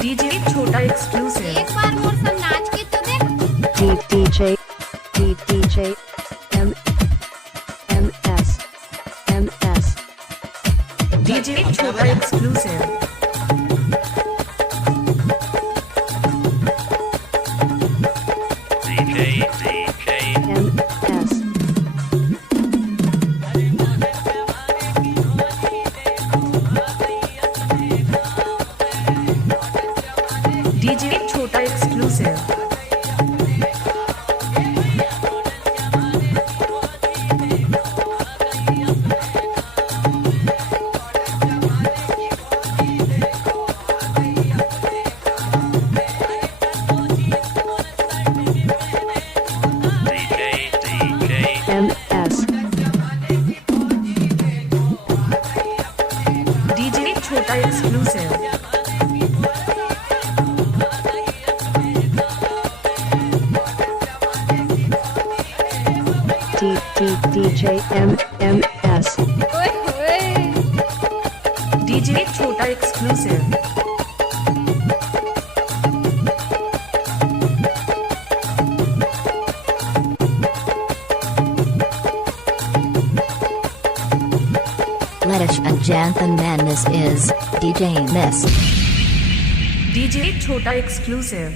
DJ छोटा exclusive. एक बार मोर सब नाच के तो देख। DJ MS डीजे छोटा एक्सक्लूसिव। MS डीजे छोटा एक्सक्लूसिव। MS डीजे छोटा एक्सक्लूसिव। DJ MS ओए होए। डीजे छोटा exclusive. Lettish and Janthan Man, this is DJ Miss. DJ छोटा एक्सक्लूसिव।